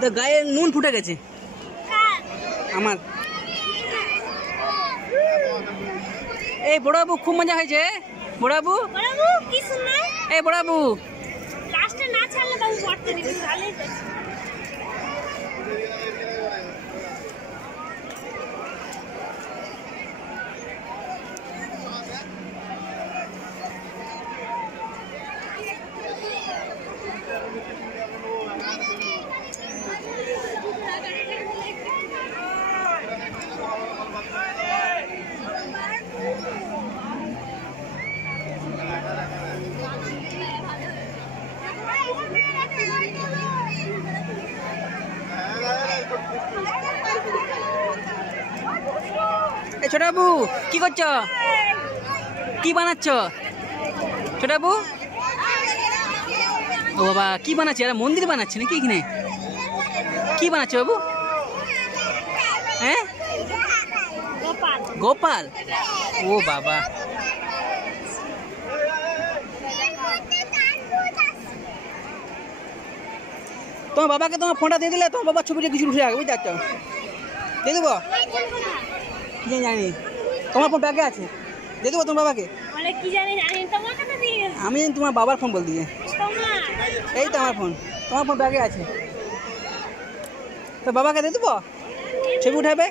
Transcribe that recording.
তো গায়ে নুন ফুটে গেছে আমার। এই বড়বাবু খুব মজা হয়েছে। বড়বাবু কি সুন্দর। এই বড়বাবু লাস্টে না ছাড়লে বাবু পড়তে দিবি ভালোই তো। এই ছোটবাবু কি করছো? কি বানাচ্ছ ছোটবাবু? ও বাবা কি বানাচ্ছে? এরা মন্দির বানাচ্ছে নাকি এখানে? কি বানাচ্ছে বাবু? হ্যাঁ গোপাল। ও বাবা তোমার বাবাকে তোমার ফোনটা দিয়ে দিলে তোমার বাবার ছবিটা কিছু উঠে যাবে, বুঝতে পারছো? দিয়ে দেবো জানি তোমার ফোন ব্যাগে আছে, দিয়ে দেবো তোমার বাবাকে। আমি তোমার বাবার ফোন বল দিয়ে। এই তো আমার ফোন, তোমার ফোন ব্যাগে আছে, তো বাবাকে দিয়ে দেবো ছবি উঠাবে।